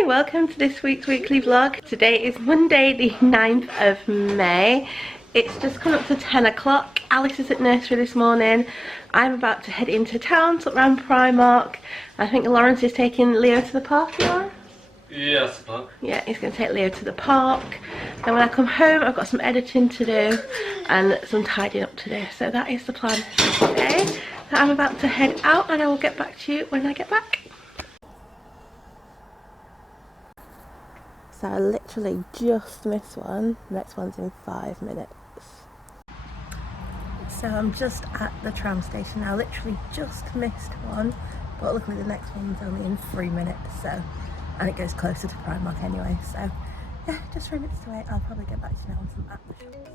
Hi, welcome to this week's weekly vlog. Today is Monday the 9th of May. It's just come up to 10 o'clock. Alice is at nursery this morning. I'm about to head into town to look around Primark. I think Lawrence is taking Leo to the park, Laura? Yeah, that's the plan. Yeah, he's going to take Leo to the park. Then when I come home, I've got some editing to do and some tidying up to do. So that is the plan for today. So I'm about to head out and I will get back to you when I get back. So I literally just missed one. The next one's in 5 minutes. So I'm just at the tram station now. Literally just missed one, but luckily the next one's only in 3 minutes. So, and it goes closer to Primark anyway. So yeah, just 3 minutes to wait. I'll probably get back to you now once I'm at the shops.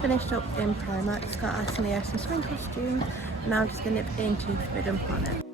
Finished up in Primark, just got asked Leo some swing costumes, and now I'm just going to nip into Forbidden Planet.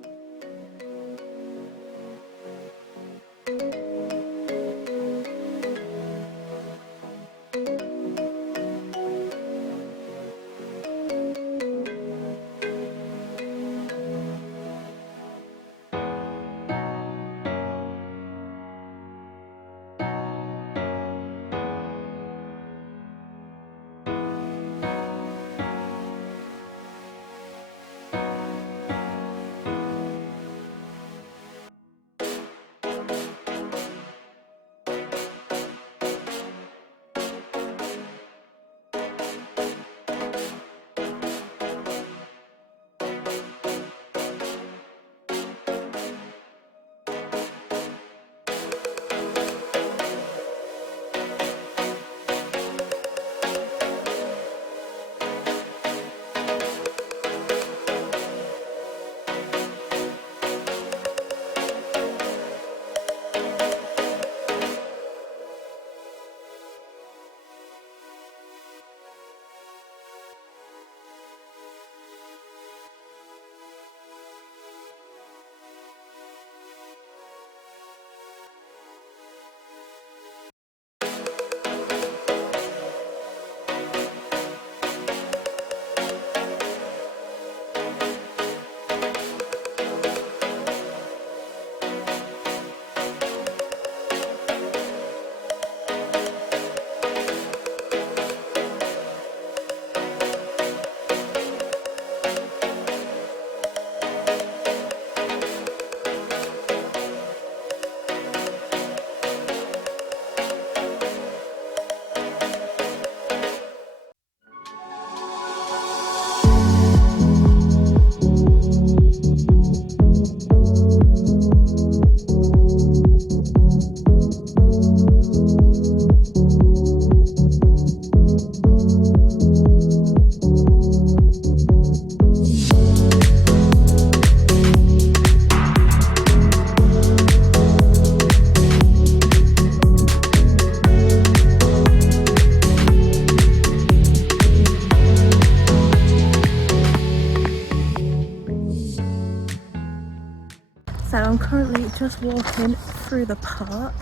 So I'm currently just walking through the park.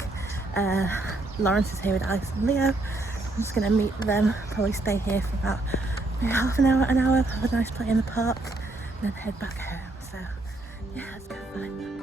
Lawrence is here with Alice and Leo. I'm just going to meet them, probably stay here for about maybe half an hour, have a nice play in the park, and then head back home. So yeah, let's go find them.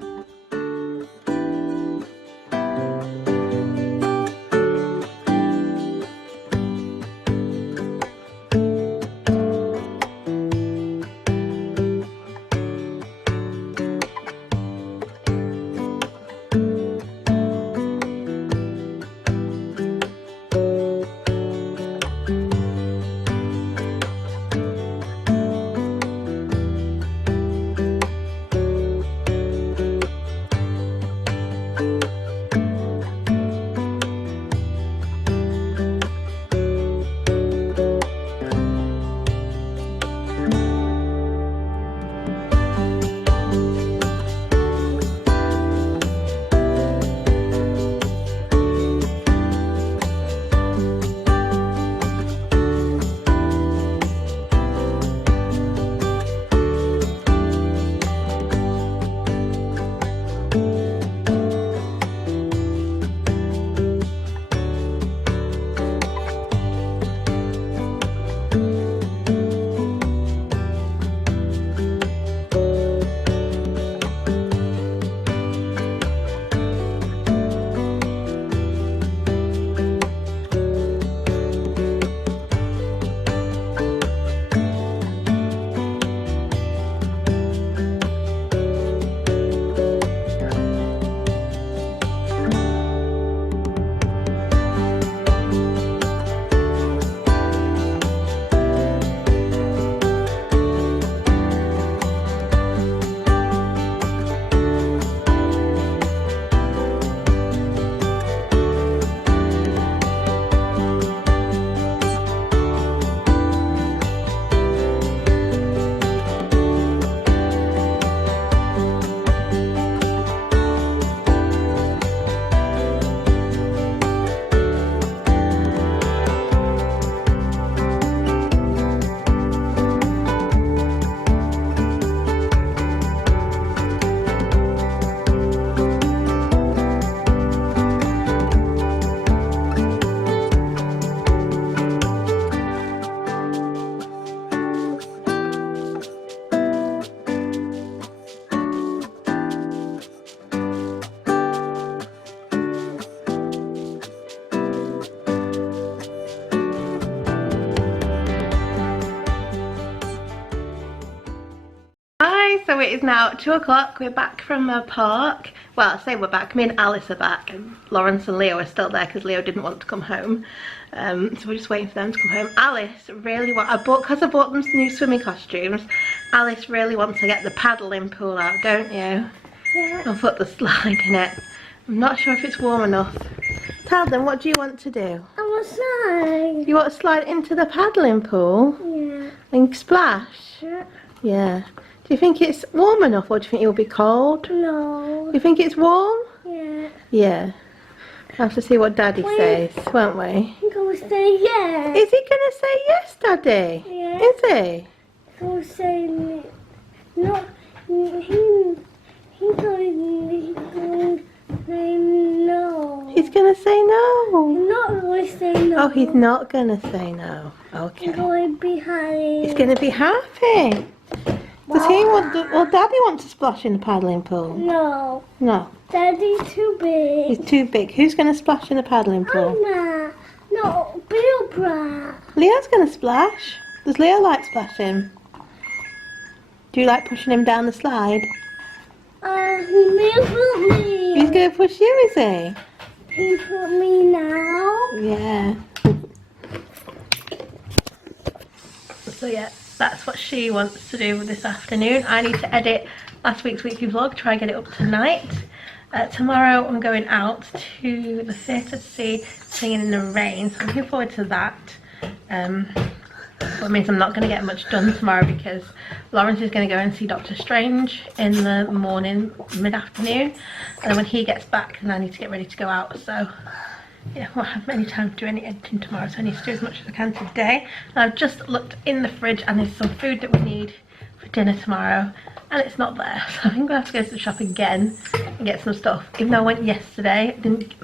So it is now 2 o'clock. We're back from the park. Well, I say we're back. Me and Alice are back, and Lawrence and Leo are still there because Leo didn't want to come home. So we're just waiting for them to come home. Alice really because I bought them some new swimming costumes. Alice really wants to get the paddling pool out, don't you? Yeah. I'll put the slide in it. I'm not sure if it's warm enough. Tell them, what do you want to do? I want to slide. You want to slide into the paddling pool? Yeah. And splash? Yeah. Yeah. Do you think it's warm enough, or do you think it'll be cold? No. You think it's warm? Yeah. Yeah. We'll have to see what Daddy says, won't we? I'm going to say yes. Is he going to say yes, Daddy? Yeah. Is he? I'm going to say no. He's going to say no. He's going to say no. He's not going to say no. Oh, he's not going to say no. Okay. He's going to be happy. He's going to be happy. Does he want to, well, Daddy wants to splash in the paddling pool? No. No. Daddy's too big. He's too big. Who's going to splash in the paddling pool? Anna. No, Bill Brad. Leo's going to splash. Does Leo like splashing? Do you like pushing him down the slide? He put me. He's going to push you, is he? He put me now. Yeah. So yeah, that's what she wants to do this afternoon. I need to edit last week's weekly vlog, try and get it up tonight. Tomorrow I'm going out to the theatre to see Singing in the Rain, so I'm looking forward to that. That means I'm not going to get much done tomorrow because Lawrence is going to go and see Doctor Strange in the morning, mid-afternoon, and then when he gets back then I need to get ready to go out, so yeah, I won't have any time to do any editing tomorrow, so I need to do as much as I can today. And I've just looked in the fridge and there's some food that we need for dinner tomorrow. and it's not there. So I'm gonna have to go to the shop again and get some stuff. Even though I went yesterday,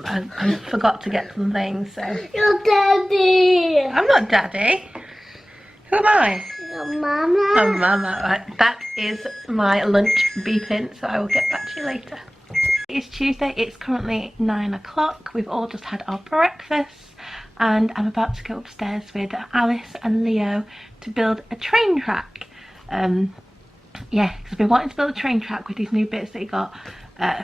I forgot to get some things. So Your daddy. I'm not daddy. Who am I? Your mama. Oh, mama. Right, that is my lunch beeping, so I will get back to you later. It's Tuesday, it's currently 9 o'clock. We've all just had our breakfast and I'm about to go upstairs with Alice and Leo to build a train track. Yeah, because I've been wanting to build a train track with these new bits that he got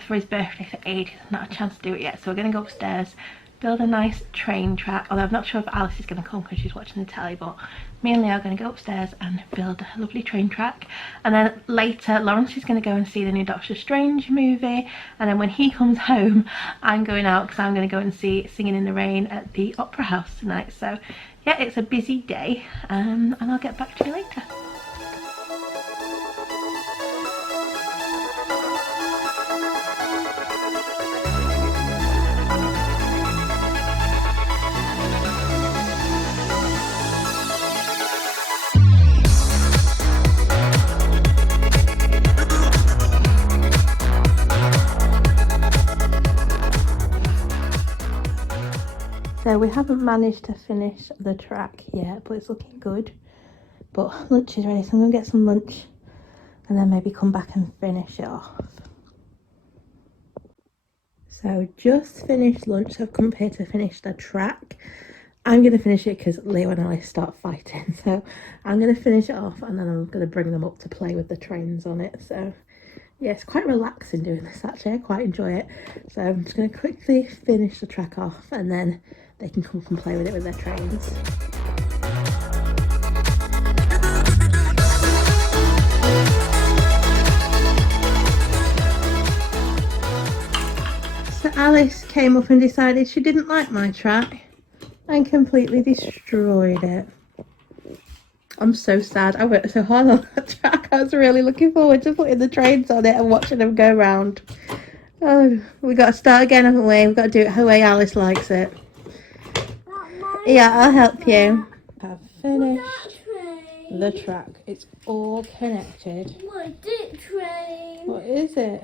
for his birthday for ages. I've not had a chance to do it yet, so we're going to go upstairs, build a nice train track. Although I'm not sure if Alice is going to come because she's watching the telly, but me and Leo are going to go upstairs and build a lovely train track. And then later Lawrence is going to go and see the new Doctor Strange movie, and then when he comes home I'm going out because I'm going to go and see Singing in the Rain at the Opera House tonight. So yeah, it's a busy day, and I'll get back to you later. So we haven't managed to finish the track yet, but it's looking good. But lunch is ready, so I'm going to get some lunch and then maybe come back and finish it off. So just finished lunch, so I've come up here to finish the track. I'm going to finish it because Leo and Alice start fighting. So I'm going to finish it off and then I'm going to bring them up to play with the trains on it. So yeah, it's quite relaxing doing this actually, I quite enjoy it. So I'm just going to quickly finish the track off and then they can come and play with it with their trains. So Alice came up and decided she didn't like my track and completely destroyed it. I'm so sad. I worked so hard on that track. I was really looking forward to putting the trains on it and watching them go round. Oh, we got to start again, haven't we? We've got to do it the way Alice likes it. Yeah, I'll help you. I've finished the track. It's all connected. What is it, train? What is it?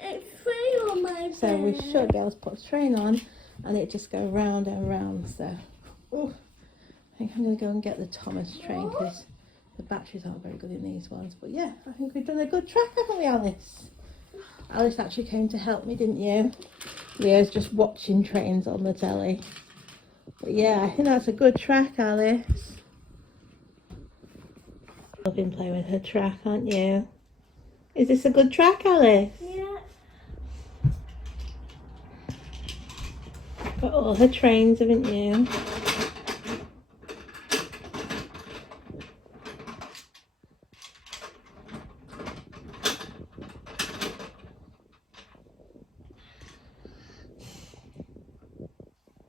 It's train on my bed. So we should be able to put a train on and it just go round and round. So I think I'm going to go and get the Thomas train because the batteries aren't very good in these ones. But yeah, I think we've done a good track, haven't we, Alice? Alice actually came to help me, didn't you? Leo's just watching trains on the telly. But yeah, I think that's a good track, Alice. I've been playing with her track, aren't you? Is this a good track, Alice? Yeah. Got all her trains, haven't you?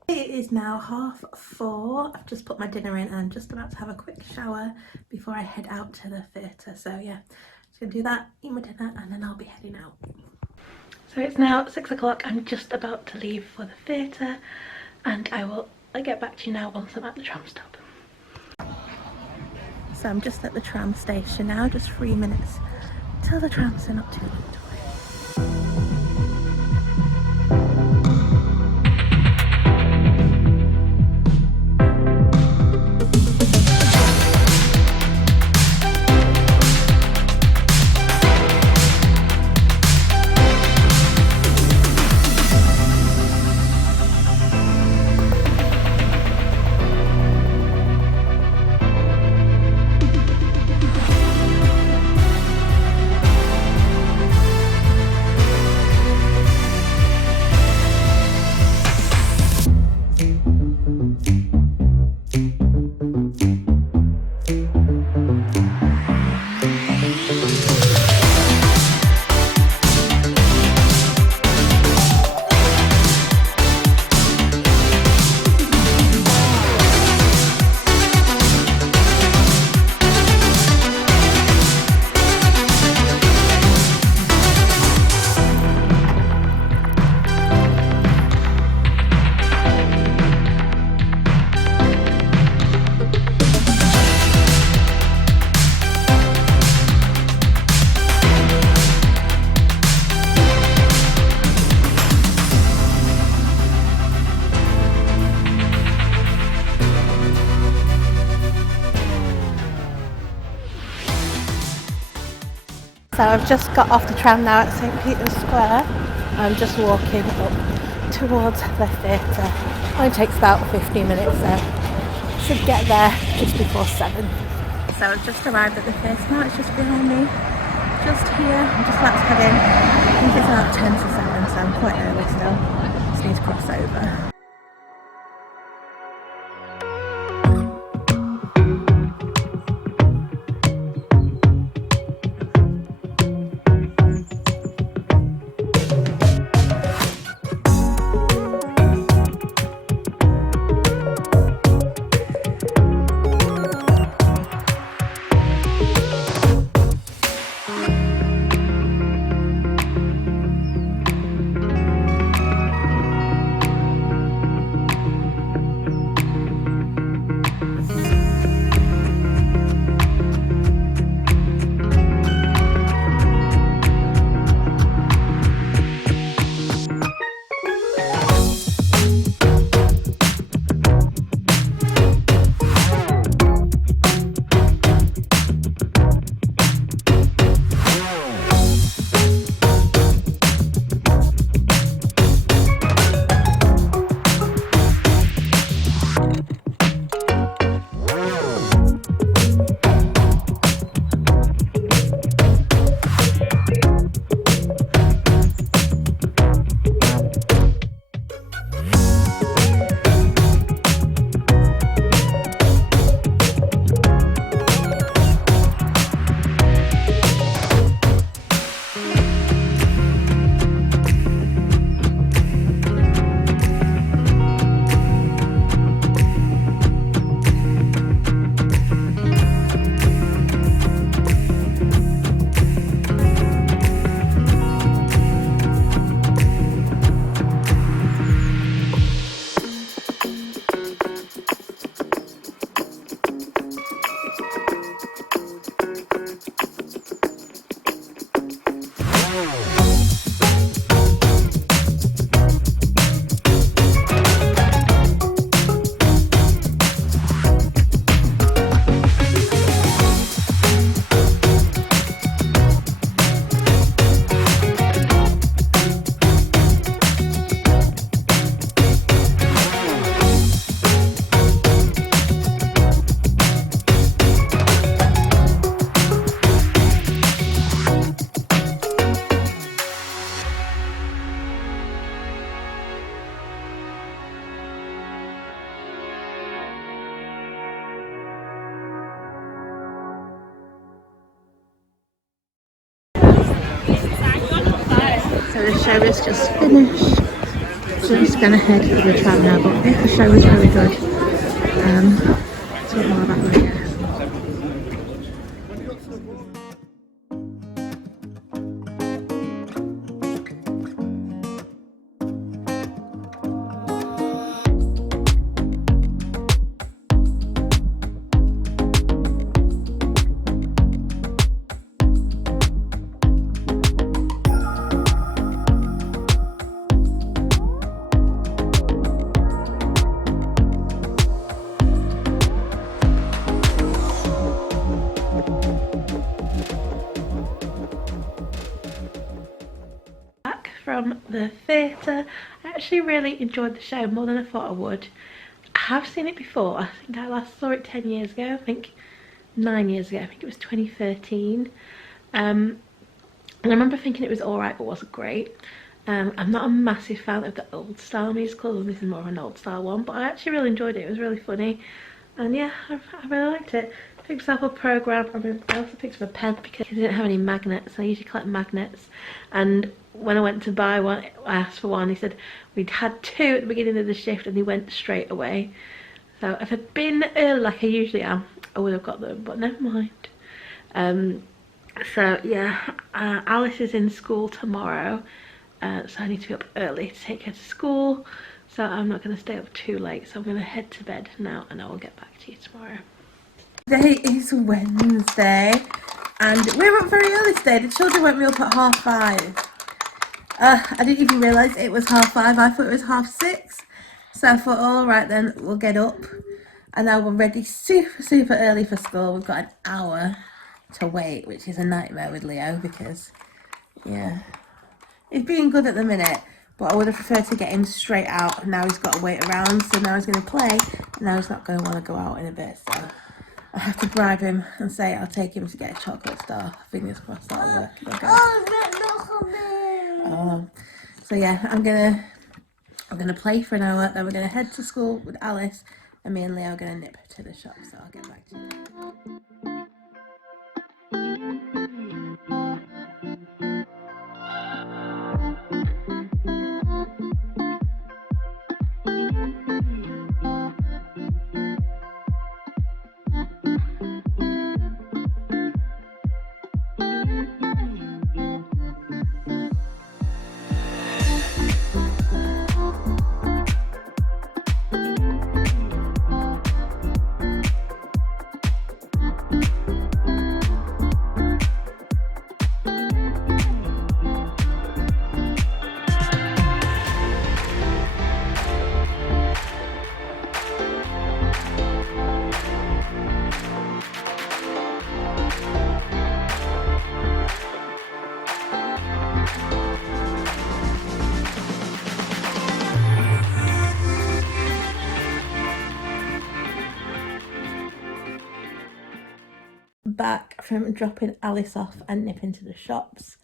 It is now 4:30. I've just put my dinner in and I'm just about to have a quick shower before I head out to the theatre. So yeah, just gonna do that, eat my dinner and then I'll be heading out. So it's now 6 o'clock. I'm just about to leave for the theatre and I'll get back to you now once I'm at the tram stop. So I'm just at the tram station now, just 3 minutes till the tram, so not too long to wait. So I've just got off the tram now at St Peter's Square. I'm just walking up towards the theatre. Only takes about 15 minutes, so should get there just before 7. So I've just arrived at the theatre now. It's just behind me, just here. I'm just about to head in. I think it's about 10 to 7, so I'm quite early still. Just need to cross over. So the show is just finished. Just gonna head to the tram now, but yeah, the show was really good. Talk more about that later. From the theatre. I actually really enjoyed the show more than I thought I would. I have seen it before. I think I last saw it 10 years ago. I think 9 years ago. I think it was 2013. And I remember thinking it was alright but wasn't great. I'm not a massive fan of the old style musicals, and this is more of an old style one, but I actually really enjoyed it. It was really funny. And yeah, I really liked it. Picked myself a programme. I also picked up a pen because I didn't have any magnets. I usually collect magnets, and when I went to buy one, I asked for one. He said we'd had 2 at the beginning of the shift and they went straight away. So if I'd been early like I usually am, I would have got them, but never mind. So yeah, Alice is in school tomorrow, so I need to be up early to take her to school. So I'm not going to stay up too late, so I'm going to head to bed now and I will get back to you tomorrow. Today is Wednesday and we were up very early today. The children woke me up at 5:30. I didn't even realise it was 5:30. I thought it was 6:30. So I thought, alright then, we'll get up. And now we're ready super early for school. We've got an hour to wait, which is a nightmare with Leo because, yeah, he's being good at the minute, but I would have preferred to get him straight out. Now he's got to wait around, so now he's going to play, and now he's not going to want to go out in a bit, so I have to bribe him and say I'll take him to get a chocolate star. Fingers crossed that'll work. Okay. So yeah, I'm gonna play for an hour, then we're gonna head to school with Alice, and me and Leo are gonna nip to the shop, so I'll get back to you. Back from dropping Alice off and nipping to the shops.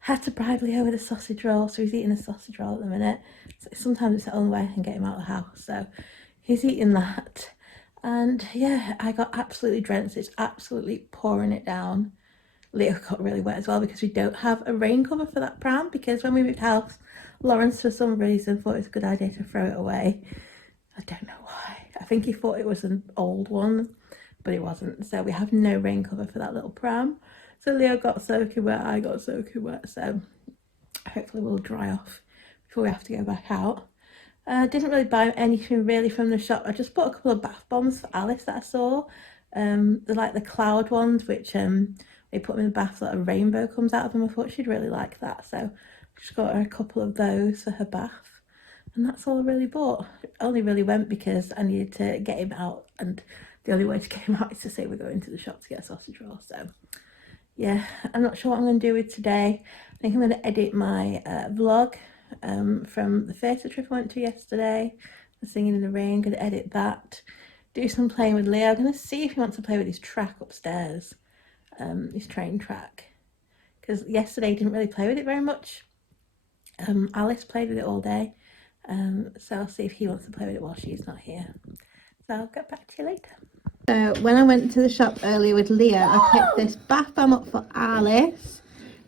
Had to bribe Leo with a sausage roll, so he's eating a sausage roll at the minute. So sometimes it's the only way I can get him out of the house, so he's eating that. And yeah, I got absolutely drenched. It's absolutely pouring it down. Leo got really wet as well because we don't have a rain cover for that pram, because when we moved house, Lawrence for some reason thought it was a good idea to throw it away. I don't know why. I think he thought it was an old one, but it wasn't. So we have no rain cover for that little pram. So Leo got soaking wet, I got soaking wet, so hopefully we'll dry off before we have to go back out. Didn't really buy anything really from the shop. I just bought a couple of bath bombs for Alice that I saw. They're like the cloud ones, which they put them in the bath so that a rainbow comes out of them. I thought she'd really like that, so I just got her a couple of those for her bath. And that's all I really bought. It only really went because I needed to get him out, and the only way to get him out is to say we're going to the shop to get a sausage roll. So yeah, I'm not sure what I'm going to do with today. I think I'm going to edit my vlog from the theatre trip I went to yesterday, the Singing in the Rain. I'm going to edit that, do some playing with Leo. I'm going to see if he wants to play with his track upstairs, his train track, because yesterday he didn't really play with it very much. Alice played with it all day, so I'll see if he wants to play with it while she's not here. So I'll get back to you later. So when I went to the shop earlier with Leo, I picked this bath bomb up for Alice.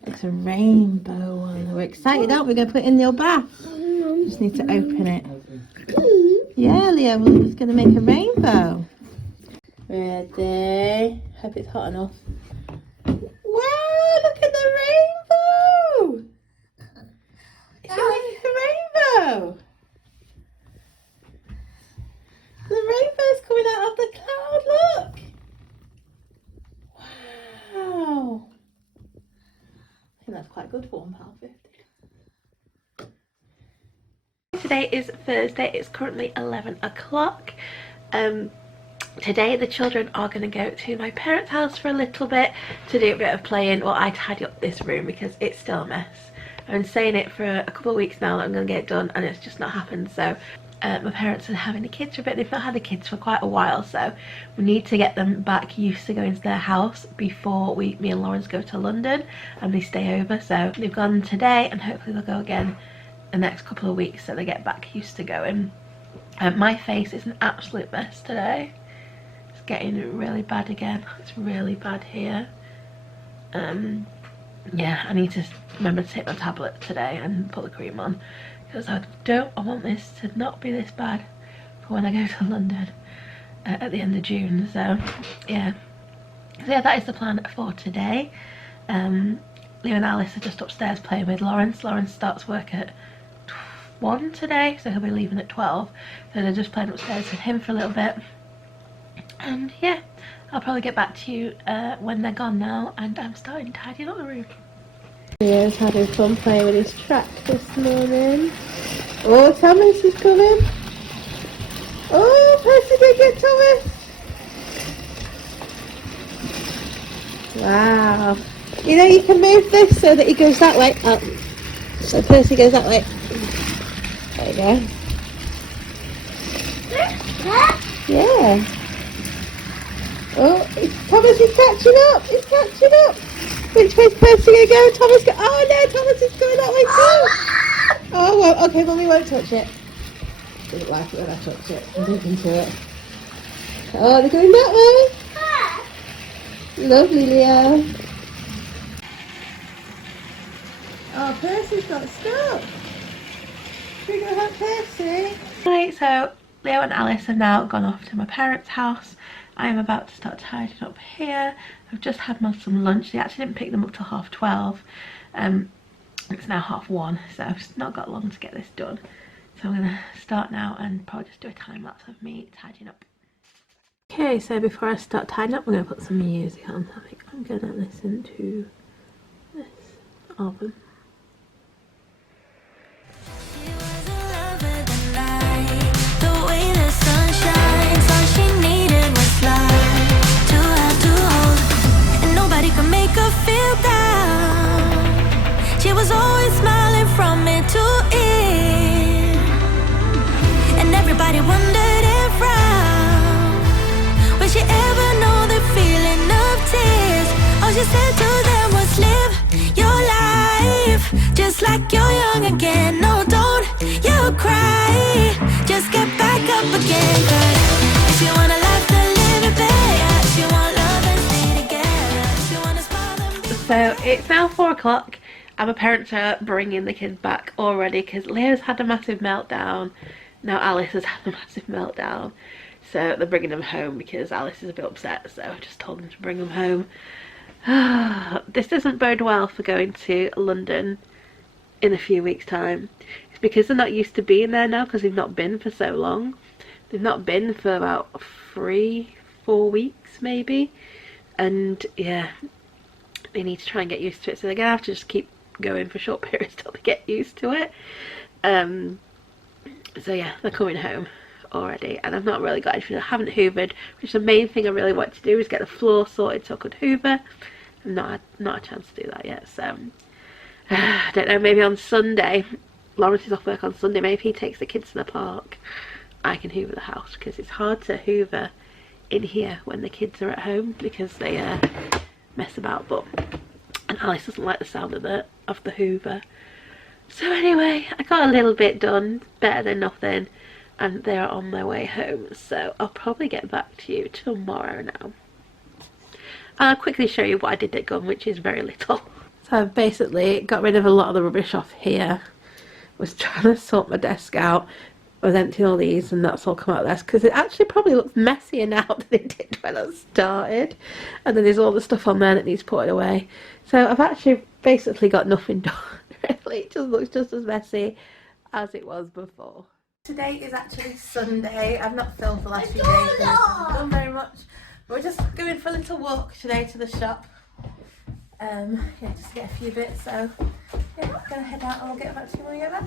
It's a rainbow one. We're excited, aren't we? We're going to put it in your bath. Just need to open it. Yeah, Leo, we're just going to make a rainbow. Ready? Hope it's hot enough. Wow, look at the rainbow! It's making a rainbow! The rainbow's coming out of the cloud, look! Wow! I think that's quite good for £1.50. Today is Thursday, it's currently 11 o'clock. Today the children are going to go to my parents' house for a little bit to do a bit of playing while I tidy up this room because it's still a mess. I've been saying it for a couple of weeks now that I'm going to get it done, and it's just not happened. So my parents are having the kids for a bit. They've not had the kids for quite a while, so we need to get them back used to going to their house before me and Lawrence go to London and they stay over. So they've gone today and hopefully they'll go again the next couple of weeks so they get back used to going. My face is an absolute mess today. It's getting really bad again. It's really bad here. Yeah, I need to remember to take my tablet today and put the cream on, because I want this to not be this bad for when I go to London at the end of June. So yeah, that is the plan for today. Leo and Alice are just upstairs playing with Lawrence. Lawrence starts work at 1 today, so he'll be leaving at 12, so they're just playing upstairs with him for a little bit. And yeah, I'll probably get back to you when they're gone now, and I'm starting tidying up the room. Leo's having fun playing with his track this morning. Oh, Thomas is coming. Oh, Percy did get Thomas. Wow. You know, you can move this so that he goes that way. Oh. So Percy goes that way. There you go. Yeah. Oh, Thomas is catching up. He's catching up. Which way's Percy going to go? Thomas go. Oh no, Thomas is going that way too. Oh, well, okay, Mummy won't touch it. Doesn't like it when I touch it. I'm moving to it. Oh, they're going that way. Lovely, Leo. Oh, Percy's got stuck. Should we go help Percy? Right, so Leo and Alice have now gone off to my parents' house. I'm about to start tidying up here. I've just had some lunch. They actually didn't pick them up till 12:30. It's now 1:30, so I've not got long to get this done. So I'm gonna start now and probably just do a time lapse of me tidying up. Okay, so before I start tidying up, I'm gonna put some music on. I think I'm gonna listen to this album. She was always smiling from ear to ear, and everybody wondered if round would she ever know the feeling of tears. All she said to them was, live your life just like you're young again. No, don't you cry, just get back up again. 'Cause if you want a life to live it better, if you want love and stay together, if you want to smile then be. So it's now 4 o'clock. And my parents are bringing the kids back already because Leo's had a massive meltdown. Now Alice has had a massive meltdown. So they're bringing them home because Alice is a bit upset. So I just told them to bring them home. This doesn't bode well for going to London in a few weeks' time. It's because they're not used to being there now because they've not been for so long. They've not been for about 3-4 weeks maybe. And yeah, they need to try and get used to it. So they're going to have to just keep going for short periods till they get used to it. So yeah, they're coming home already, and I've not really got anything. I haven't hoovered, which is the main thing I really want to do, is get the floor sorted so I could hoover. I've not a chance to do that yet, so I don't know, maybe on Sunday, Lawrence is off work on Sunday, maybe he takes the kids to the park, I can hoover the house, because it's hard to hoover in here when the kids are at home because they mess about. But and Alice doesn't like the sound of the hoover. So anyway, I got a little bit done, better than nothing, and they're on their way home, so I'll probably get back to you tomorrow now. I'll quickly show you what I did at Gun, which is very little. So I've basically got rid of a lot of the rubbish off here. Was trying to sort my desk out. I was emptying all these and that's all come out of the desk because it actually probably looks messier now than it did when I started. And then there's all the stuff on there that needs putting away. So I've actually basically got nothing done. Really, it just looks just as messy as it was before. Today is actually Sunday. I've not filmed the last few days because I haven't done very much. But we're just going for a little walk today to the shop. Yeah, just to get a few bits. So yeah, I'm gonna head out and I'll get back to you when we get back.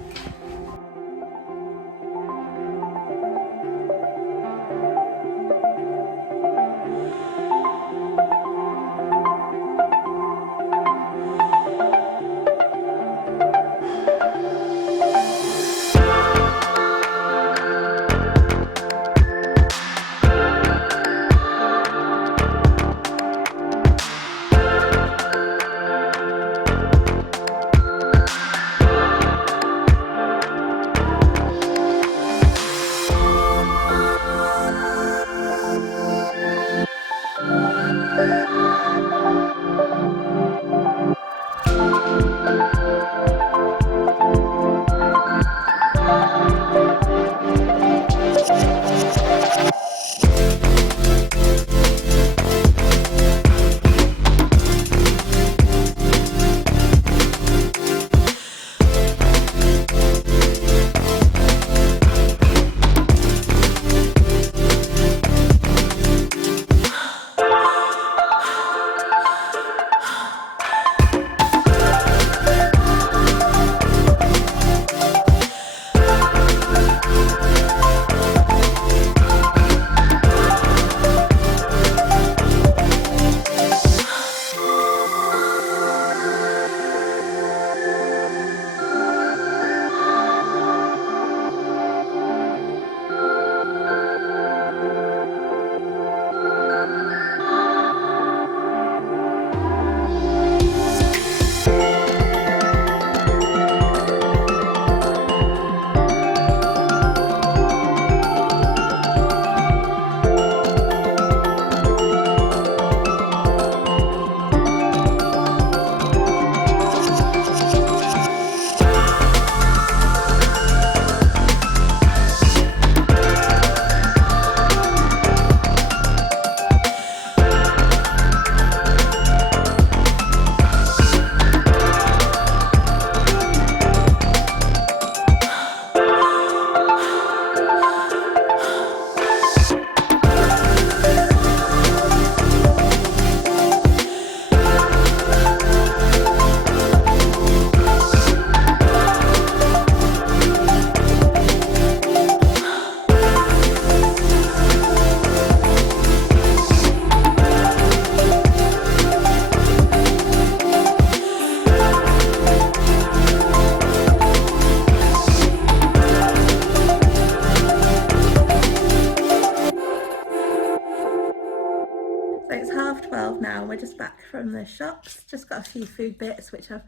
the shops. Just got a few food bits which I've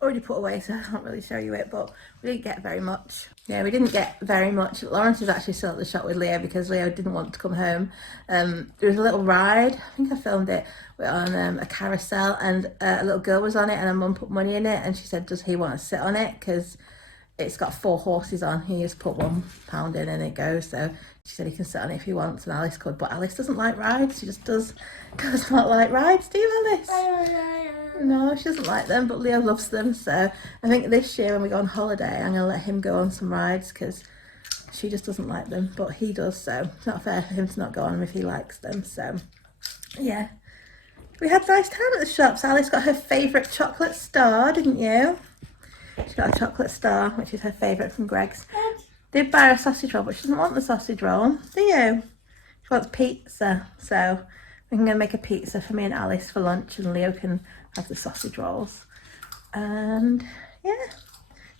already put away, so I can't really show you it, but we didn't get very much. Yeah, we didn't get very much. Lawrence is actually still at the shop with Leo because Leo didn't want to come home. There was a little ride, I think I filmed it, on a carousel, and a little girl was on it and her mum put money in it, and she said, does he want to sit on it? Because it's got 4 horses on. He just put £1 in and it goes. So she said he can sit on it if he wants, and Alice could. But Alice doesn't like rides. She just does not like rides, do you, Alice? No, she doesn't like them, but Leo loves them. So I think this year when we go on holiday, I'm going to let him go on some rides because she just doesn't like them, but he does. So it's not fair for him to not go on them if he likes them. So yeah, we had a nice time at the shops. Alice got her favourite chocolate star, didn't you? She got a chocolate star, which is her favourite from Greg's. Did buy her a sausage roll, but she doesn't want the sausage roll, do you? She wants pizza, so we're going to make a pizza for me and Alice for lunch, and Leo can have the sausage rolls. And yeah,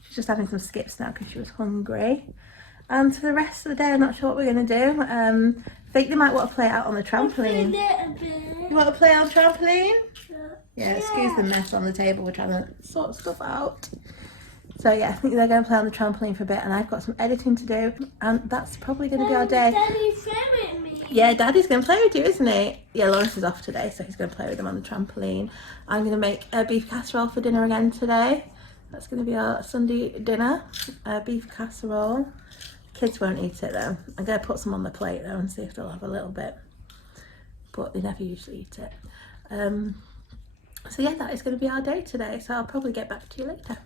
she's just having some skips now because she was hungry. And for the rest of the day, I'm not sure what we're going to do. I think they might want to play out on the trampoline. You want to play on trampoline? Yeah, excuse the mess on the table. We're trying to sort stuff out. So yeah, I think they're going to play on the trampoline for a bit, and I've got some editing to do, and that's probably going to be our day. Daddy's playing with me. Yeah, Daddy's going to play with you, isn't he? Yeah, Lawrence is off today, so he's going to play with them on the trampoline. I'm going to make a beef casserole for dinner again today. That's going to be our Sunday dinner, beef casserole. Kids won't eat it though. I'm going to put some on the plate though and see if they'll have a little bit, but they never usually eat it. So yeah, that is going to be our day today, so I'll probably get back to you later.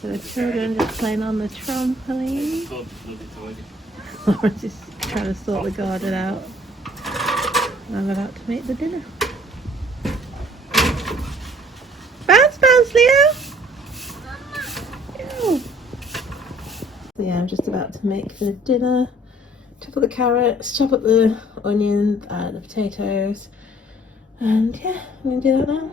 So the children just playing on the trampoline. Lawrence is trying to sort the garden out. And I'm about to make the dinner. Bounce, bounce, Leo! Ew. So yeah, I'm just about to make the dinner. Chop up the carrots, chop up the onions, the potatoes, and yeah, I'm going to do that now.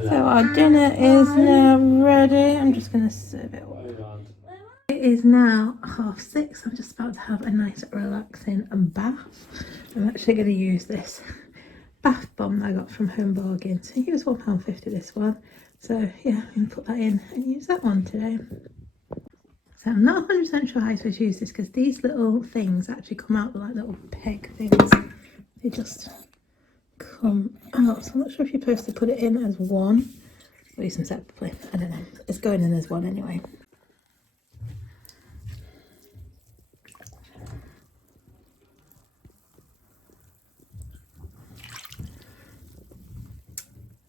So our dinner is now ready. I'm just going to serve it up. It is now 6:30. I'm just about to have a nice relaxing bath. I'm actually going to use this bath bomb I got from Home Bargains. I think it was £1.50 this one. So yeah, I'm going to put that in and use that one today. So I'm not 100% sure how I'm supposed to use this because these little things actually come out like little peg things. They just come out, so I'm not sure if you're supposed to put it in as one or use them separately. I don't know. It's going in as one anyway.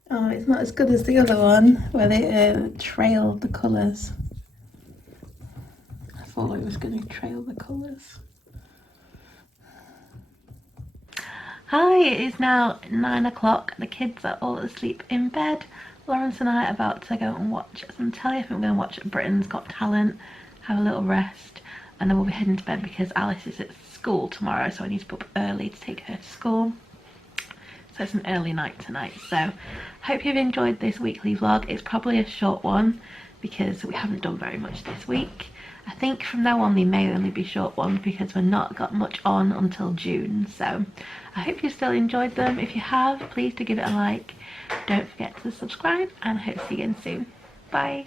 Oh, it's not as good as the other one where they trailed the colours. I thought it was going to trail the colours. Hi, it is now 9 o'clock. The kids are all asleep in bed. Lawrence and I are about to go and watch some telly. I think we're going to watch Britain's Got Talent, have a little rest, and then we'll be heading to bed because Alice is at school tomorrow, so I need to put up early to take her to school. So it's an early night tonight. So hope you've enjoyed this weekly vlog. It's probably a short one because we haven't done very much this week. I think from now on they may only be short ones because we're not got much on until June. So I hope you still enjoyed them. If you have, please do give it a like. Don't forget to subscribe, and I hope to see you again soon. Bye.